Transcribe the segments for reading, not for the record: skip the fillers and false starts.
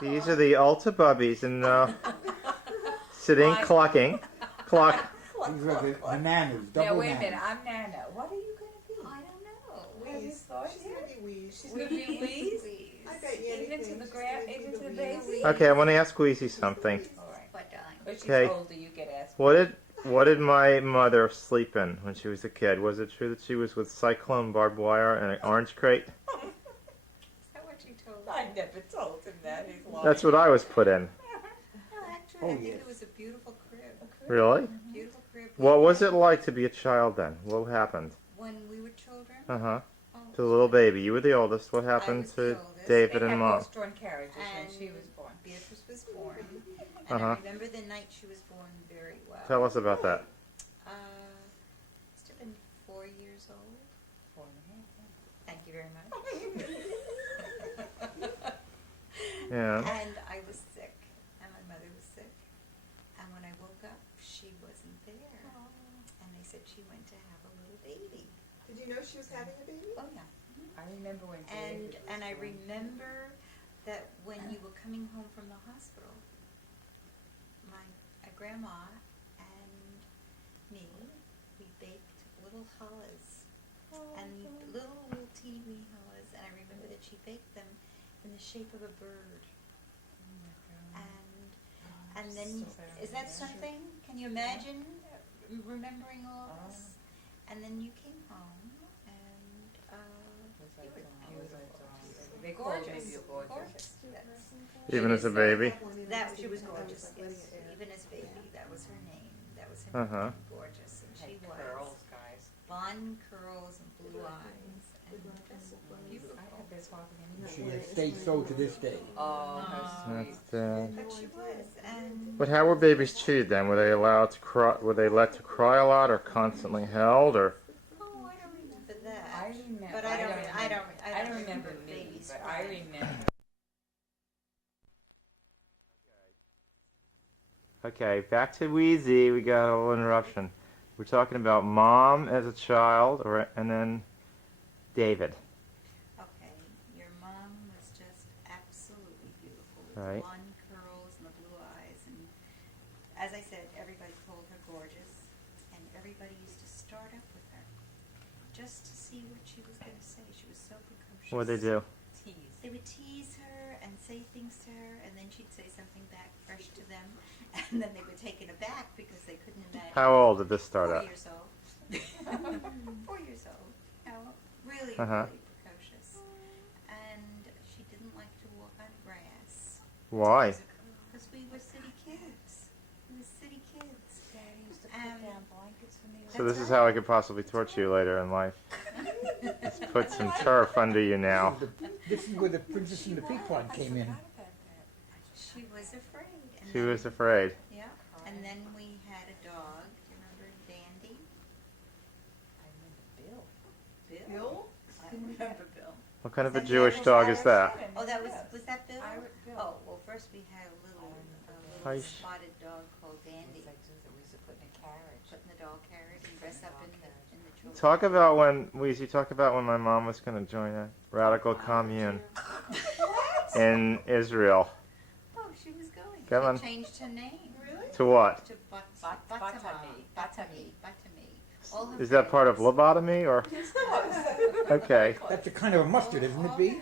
These are the Ulta Bubbies, and sitting, clucking, clock. These are the nanas, Now double wait a minute, nanas. I'm Nana. What are you going to be? I don't know. Have you thought She's yet? gonna be Louise. She's Will gonna you be Louise? I bet you Even anything. to the She's grand, gonna be even to the Louise. baby? Okay, I want to ask Weezy something. All right. What, darling? But she's Okay. older, you get asked. What did my mother sleep in when she was a kid? Was it true that she was with cyclone barbed wire and an orange crate? Is that what you told him? I never told him that. He's lying. That's what I was put in. No, actually, Oh, I think yes. it was a beautiful crib. Really? Beautiful crib. What was it like to be a child then? What happened? When we were children? Uh-huh. Oh, To the little baby. You were the oldest. What I happened was to the oldest. David They and had Mom? horse-drawn carriages when And she was born. Beatrice was born. And Uh-huh. I remember the night she was born very well. Tell us about that. Must have been 4 years old. 4.5. Thank you very much. Yeah. And I was sick, and my mother was sick. And when I woke up, she wasn't there. And they said she went to have a little baby. Did you know she was having a baby? Oh yeah. I remember when And David and I was born. remember that when you were coming home from the hospital, my grandma and me, we baked little challahs, and little teeny weeny challahs, and I remember that she baked them in the shape of a bird. And then, is that something? Can you imagine remembering all of this? And then you came home, and They called me gorgeous, you gorgeous. gorgeous. Even as a baby? That she was gorgeous. Yes. Even as baby, that was her name. That was her Uh-huh. name. Gorgeous, and she Had was curls, guys. blonde curls and blue eyes, and just beautiful. I had this walking in. She has stayed so to this day. Oh, how sweet. That's, But she was, and But how were babies treated then? Were they allowed to cry? Were they let to cry a lot, or constantly held, or? oh, I don't remember that. I remember. But I don't remember me, babies but I crying. remember. Okay, back to Wheezy. We got a little interruption. We're talking about Mom as a child, and then David. Okay, your mom was just absolutely beautiful. With Right. the blonde curls and the blue eyes, and as I said, everybody called her gorgeous, and everybody used to start up with her just to see what she was going to say. She was so precocious. What'd they do? Tease. They would tease her and say things to her, and then she'd say something back fresh to them, and then they were taken aback because they couldn't imagine. How old did this start 4 at? years old. 4 years old. You know, really, Uh-huh. really precocious. And she didn't like to walk on grass. Why? Because we were city kids. We were city kids. Daddy used to put down blankets for me. So this is how I could possibly torture you later in life. Let's put some turf under you now. This is where the Princess and the Peapod came in. She was afraid. And She then- was afraid. Yeah. And then we had a dog. Do you remember Dandy? I remember Bill. Bill? I remember Bill. What kind of a Is that Jewish Irish- dog is that? Oh, that was that Bill? Bill. Oh, well, first we had a little Aish. spotted dog called Dandy. We used to put in a carriage. Put in the dog carriage and dress up in the children. Talk about when, Weezy, talk about when my mom was going to join a radical commune in Israel. Oh, she was going. Come She on. changed her name Really? To what? to Batami. Batami. All her Is that part of friends- lobotomy, or? Okay. That's a kind of a mustard, isn't it, Bea?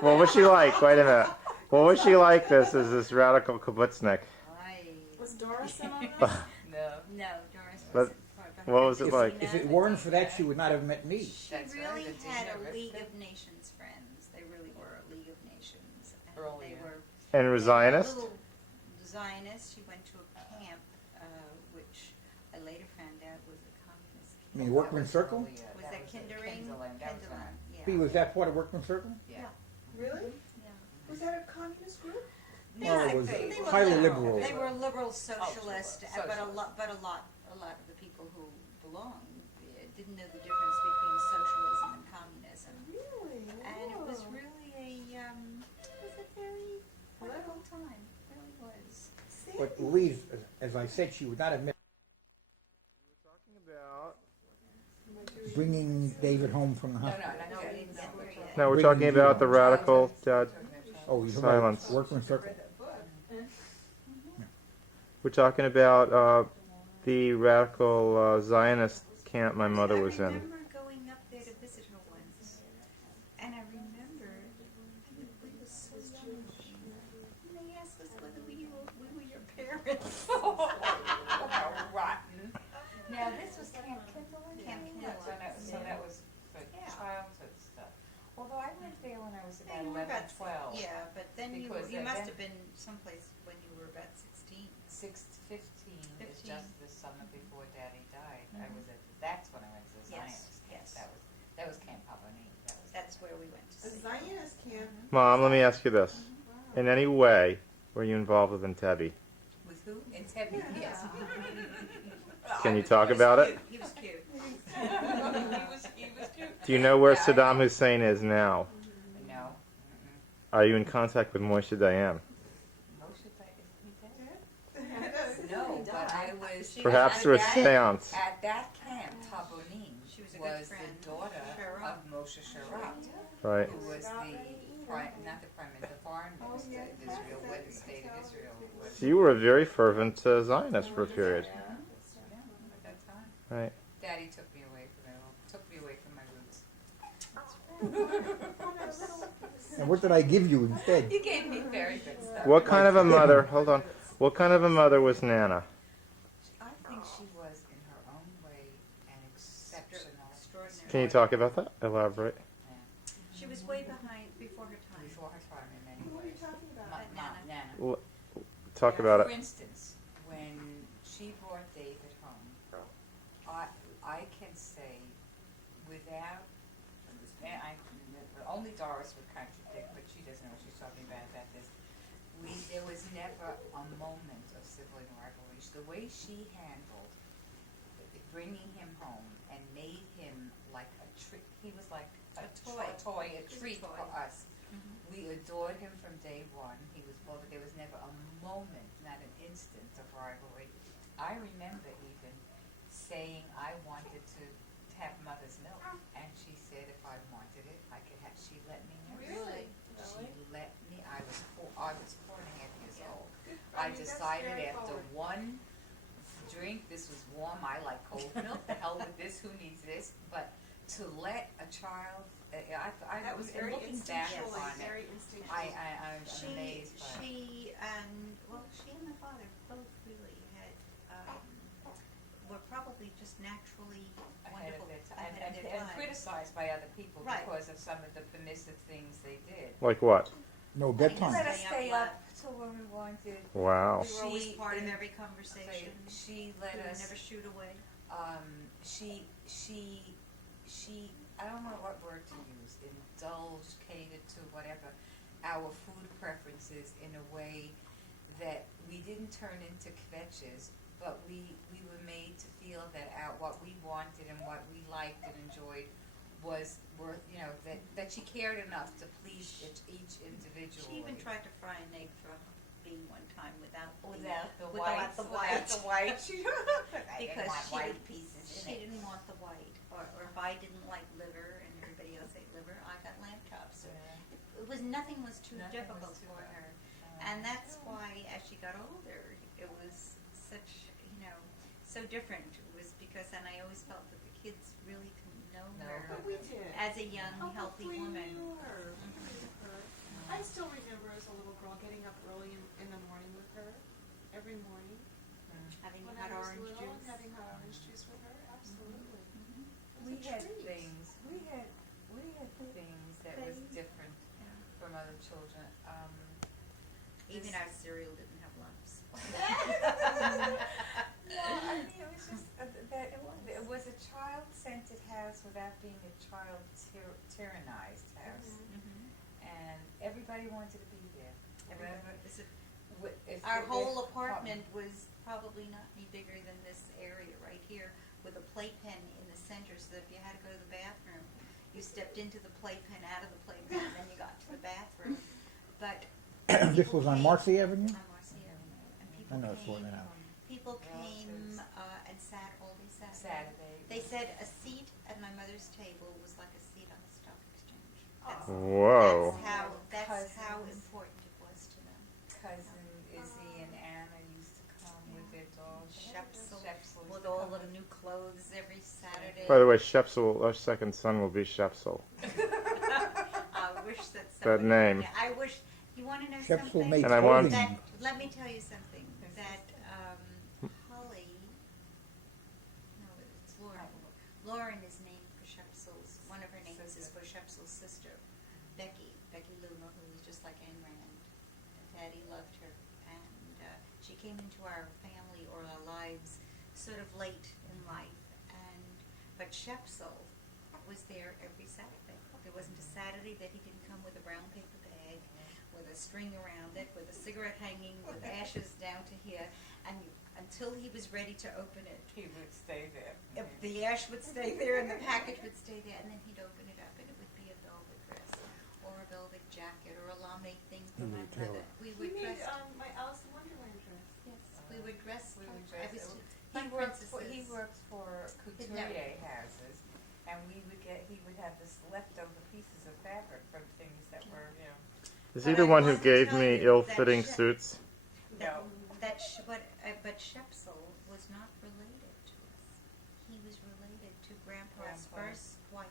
What was she like? Wait a minute. What was she like, this radical kibbutznik? Aye. Was Doris in on it? No. No, Doris But wasn't part of what was it If, like? if it weren't for that, she would not have met me. She That's right, really the had Dean a of League Riften. of Nations friends. They really were a League of Nations. And Earlier. they were And was Zionist? little Zionist. She went to a camp, which I later found out was a communist I camp. mean, Workman's Circle? Was that Kindering? That was Kindling, yeah. Bea, was that part of Workman's Circle? Yeah. Really? Yeah. Was that a communist group? Well, it was They were highly liberal. liberal. They were liberal socialist, Socialist. but a lot of the people who belonged didn't know the difference between socialism and communism. Really? And it was Wow. really it was a very wonderful time. It really was. See? But Louise, as I said, she would not have met bringing David home from the No, hospital. no, No, we didn't get there yet. No, we're Bringing talking you about the home. radical Oh, you're talking Silence. about workman circle. Read that book. We're talking about the radical Zionist camp my mother was I in. remember going up there to visit her once, and I remember we were so young, and they asked us whether we were your parents. Oh, rotten. Now, this was Camp Kindle? Camp Kindle. So that was for Yeah. childhood stuff. Although I went there when I was Yeah, about you were 11, 12. Yeah, but then you Because must then- have been someplace when you were about 16. 15 is 15. just the summer before Daddy died. Mhm. That's when I went to the Yes, Zionist camp. yes. That was Camp Pavoni. That's where we went to A see. Zionist camp. Mom, let me ask you this. Wow. In any way were you involved with Entebbe? With who? In Tebby, Yeah. yes. Can you talk about it? He was cute. He was cute. Do you know where Yeah, Saddam Hussein is now? No. Mm-mm. Are you in contact with Moshe Dayan? Moshe Dayan, is he dead? Dead? No, but I was. Perhaps through a seance. At that camp, Tabonim She was a good was friend. the daughter Sharon. of Moshe Sharat, Right. who was not the prime minister, the foreign minister of Israel, where the state of Israel was. So you were a very fervent Zionist for a period. Yeah, at that time. Right. Daddy took me away from my roots. And what did I give you instead? He gave me very good stuff. What kind of a mother, hold on, what kind of a mother was Nana? I think she was, in her own way, an exceptional. Extraordinary. Can you talk about that? Elaborate. She was way behind, before her time. Before her time in many What are you ways. talking about? Nana. Talk Yeah, about For it. instance, when she brought David home, I can say without, only Doris would contradict, but she doesn't know what she's talking about this. There was never a moment of sibling rivalry. The way she handled bringing him home and made him like a treat, he was like a toy. a treat toy. for us. Mhm. We adored him from day one. He was both. There was never a moment, not an instant of rivalry. I remember even saying I wanted to have mother's milk, and she said if I wanted it, I could have. She let me know. Really? She let me. I was 4.5 years old. I I mean, that's decided very after forward. one drink, this was warm. I like cold milk. The hell with this. Who needs this? But to let a child, I That was very looking back instinctual on and it. very instinctual. I'm amazed by it. She and my father both really had were probably just naturally Ahead of wonderful their time, and time. criticized by other people Right. because of some of the permissive things they did. Like what? No Let bedtime. us Stay stay up up till when we wanted. Wow. We were always She part of in- every conversation. She We let would us. never shoot away. She, I don't know what word to use, indulged, catered to whatever, our food preferences in a way that we didn't turn into kvetches, but we were made to feel that what we wanted and what we liked and enjoyed was worth, that she cared enough to please each individually. She even tried to fry an egg for a bean one time without the Without the white. white. Because pieces she didn't want the white, or if I didn't like liver and everybody else ate liver, I got lamb chops. So nothing was too Nothing was difficult too for hard. her, and that's why as she got older, it was such so different. It was because, and I always felt that the kids really didn't know her But we did. as a young, Oh, healthy we woman. knew her. We knew her. I still remember as a little girl getting up early in the morning with her, every morning. Having When hot I was orange little and juice. having hot orange juice with her, absolutely. Mhm. We It's a had treat. things. We had things that was different Yeah. from other children. Even This- our cereal didn't have lumps. No, I mean it was just that it was a child-centered house without being a child-tyrannized house, and everybody wanted to be there. Our whole apartment was probably not any bigger than this area right here, with a playpen in the center, so that if you had to go to the bathroom, you stepped into the playpen, out of the playpen, and then you got to the bathroom. But This was on Marcy Avenue? on Marcy Avenue, and I people know it's came. sorting out. People came Relatives. and sat all day Saturday. Saturday. They said a seat at my mother's table was like a seat on the stock exchange. That's, Whoa. that's how Cousins. important way, Shepsel, our second son will be Shepsel. I wish that That somebody. name. Yeah, I wish. You want to know Shepsel something? made And I want- clothing. Let me tell you something. That Holly. No, it's Lauren. Lauren is named for Shepsel's. One of her names is for Shepsel's sister, Becky Luna, who was just like Ayn Rand. Daddy loved her, and she came into our family or our lives sort of late in life. But Shepsel was there every Saturday. There wasn't a Saturday that he didn't come with a brown paper bag, with a string around it, with a cigarette hanging, with ashes down to here, and until he was ready to open it, He would stay there. the ash would stay there and the package would stay there, and then he'd open it up and it would be a velvet dress or a velvet jacket or a lame thing for He my would tell brother. her. We You would made dress. my Alice in Wonderland dress. Yes, we would dress. We would I dress. was He like works for princesses. couturier houses, and he would have this leftover pieces of fabric from things that were, you know. Is But he the I one who want to gave tell me you that ill-fitting Shep- suits? No. But Shepsel was not related to us. He was related to Grandpa's Grandpa. first wife.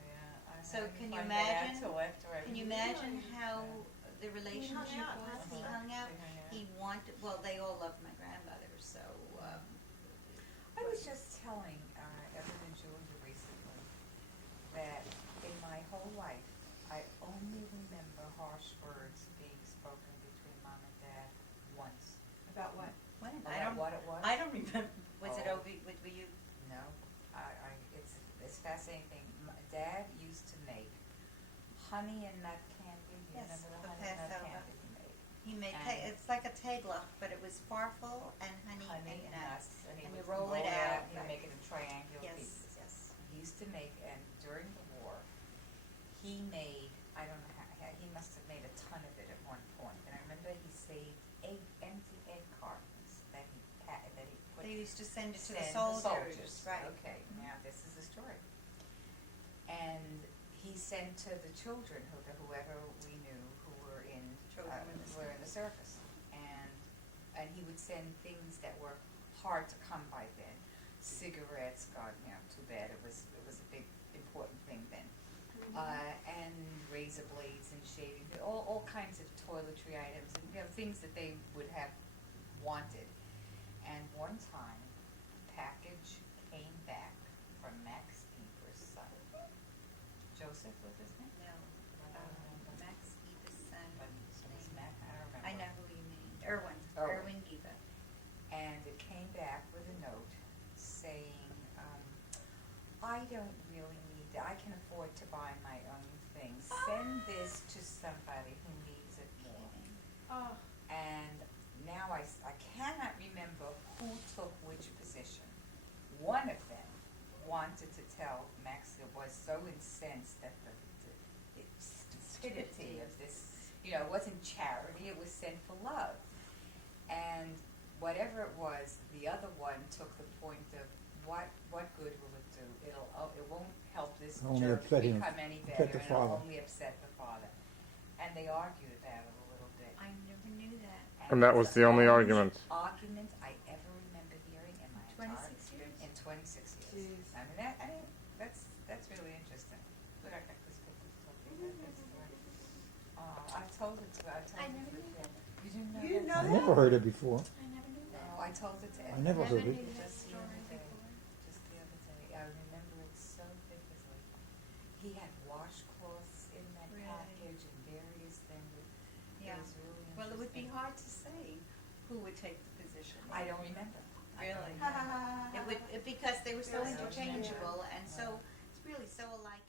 Yeah, I So didn't can you find that out imagine- till after I Can you moved. imagine how the relationship out, was? huh? He hung out. They hung out. He wanted. Well, they all loved my grandmother, so. I was just telling Evan and Julia recently that in my whole life, I only remember harsh words being spoken between Mom and Dad once. About what? When? About what it was? I don't remember. Was it Oh. over? Were you? No, it's fascinating thing. Dad used to make honey and nut candy. Do you Yes, remember the the honey and nut Passover. candy he made? He made. And- It's like a tegla, but it was farfel and honey Honey and and nuts. nuts, and he And would you roll it out, He'd right. make it in triangular Yes. pieces. Yes. He used to make, and during the war, he made, I don't know how, he must have made a ton of it at one point. And I remember he saved empty egg cartons that he put. They used to send it to the send soldiers, right? Okay, now this is the story. And he sent to the children, whoever we knew who were in, Children in the were in the service. And he would send things that were hard to come by then. Cigarettes, God, too bad, it was a big, important thing then. And razor blades and shaving, all kinds of toiletry items, and things that they would have wanted. And one time, a package came back from Max Beaver's son. Joseph was his name? No. Max Eberson. But it was Mac, I don't remember. I know who you mean. Erwin. Erwin. Erwin Giva. And it came back with a note saying, I don't really need it. I can afford to buy my own things. Send this to somebody who needs it more. Oh, And now I cannot remember who took which position. One of them wanted to tell Max, it was so incensed at the stupidity of this, it wasn't charity, it was sent for love. And whatever it was, the other one took the point of what good will it do? It won't help this Only jerk upset him, become any upset better, the and it'll father. only upset the father. And they argued about it a little bit. I never knew that. And that was the only argument. Argument I ever remember hearing in my entire 26 years? in 26 years. Jeez. I mean, that's really interesting. Look, I got this picture to talk about that story. I told it to. I never knew Ed. that. You didn't know You didn't that? know I never heard it before. I never knew that. No, I told it to Ed. I never heard knew it. that Just the story other day. before. Just the other day. I remember it so vividly. He had washcloths in that Really? package and various things. Yeah. It was really interesting. Well, it would be hard to say who would take the position. I don't remember. I don't Really? remember. It would, because they were so Yeah. interchangeable and so, it's really so alike